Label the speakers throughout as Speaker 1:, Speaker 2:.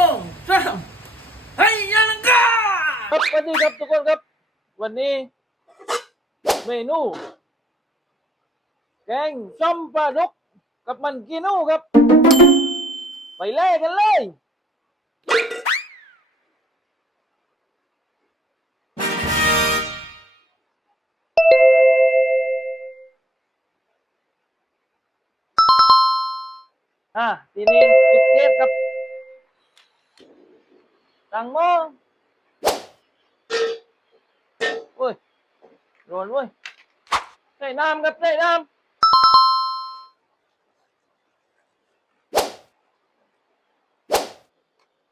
Speaker 1: องสามให้ยาลังกา
Speaker 2: ครับสวัสดีครับทุกคนครับ วันนี้เมนู แกงส้มปลาดุกกับมันกีนูครับ ไปเล่กันเลยอะทีนี้จุดเทปครับ ตังโมโอ้ยร้อนเว้ยใส่น้ำครับใส่น้ำ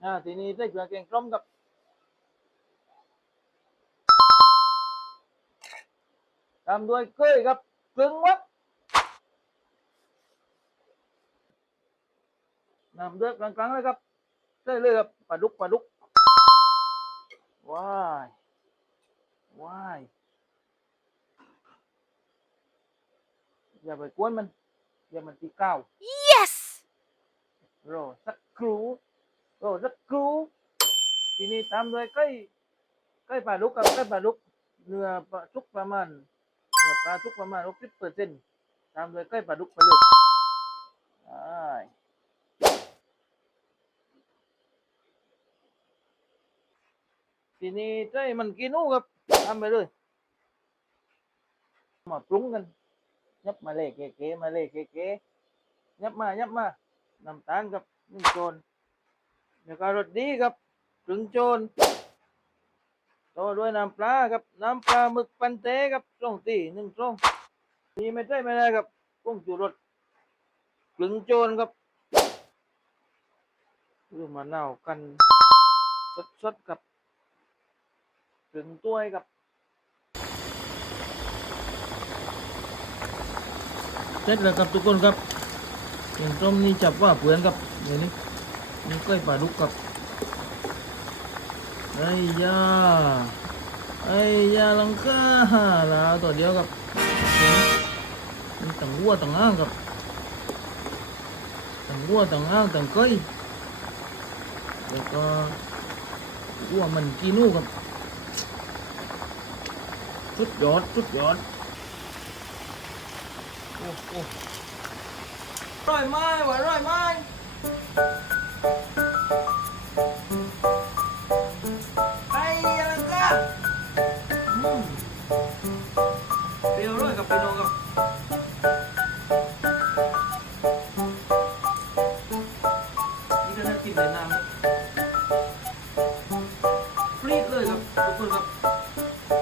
Speaker 2: อ่าทีนี้ใส่เกลือแกงส้มกับตามด้วยเกลือครับครึ่งวัดน้ำเดือดกลางๆเลยครับใส่เลยครับปลาดุกปลาดุกว้ายว้าย อย่าไปกวนมัน อย่ามันตีก้าว
Speaker 3: Yes!
Speaker 2: รอสักครู่รอสักครู่ทีนี้ตามด้วยไก่ไก่ปลาดุกกับไก่ปลาดุกเนื้อปลาทุกประมาณเนื้อปลาทุกประมาณหกสิบเปอร์เซ็นต์ตามด้วยไก่ปลาดุกไปเลยได้ทีนี้ใจมันกินนูครับทำไปเลยมาปรุงกัน ยับมาเลยเก๋ๆมาเลยเก๋ๆยับมายับมาน้ำตาลกับนึ่งโจนแล้วก็รสดีครับถึงโจนต่อด้วยน้ำปลาครับน้ำปลาหมึกปันเต้ครับสองตีหนึ่งสองนี่ไม่ใช่ไม่ได้ครับกุ้งจูรสถึงโจนครับคือมะนากันสดๆกับถึงตัวยครับ เสร็จแล้วครับทุกคนครับอย่างต้มนี่จับว่าเปลือนกับเดี๋ยนี้นี่ก้อยปลาดุกกับไอ้ยาไอ้ยาลังกาแล้วตัวเดียวกับเดี๋ยวนี้นี่ต่างวัวต่างอ้างกับต่างวัวต่างอ้างต่างก้อยแล้วก็วัวมันกีนูกับสุดยอดสุดยอด อร้อยไม้ว่าร้อยไม้ไอ้ยังกะอืมเปรี้ยวร้อยกับพี่น้องกับนี่ก็น่ากินเลยน้ำฟรีดเลยครับทุกคนครับ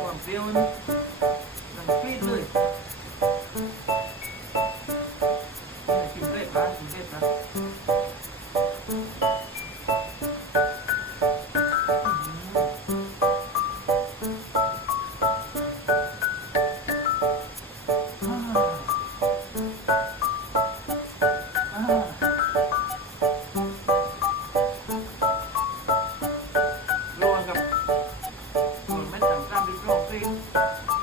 Speaker 2: ความเปรี้ยวมันา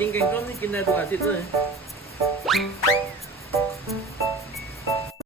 Speaker 2: จริงเก่งต้มนี่กินได้ทุกอาทิตย์เลย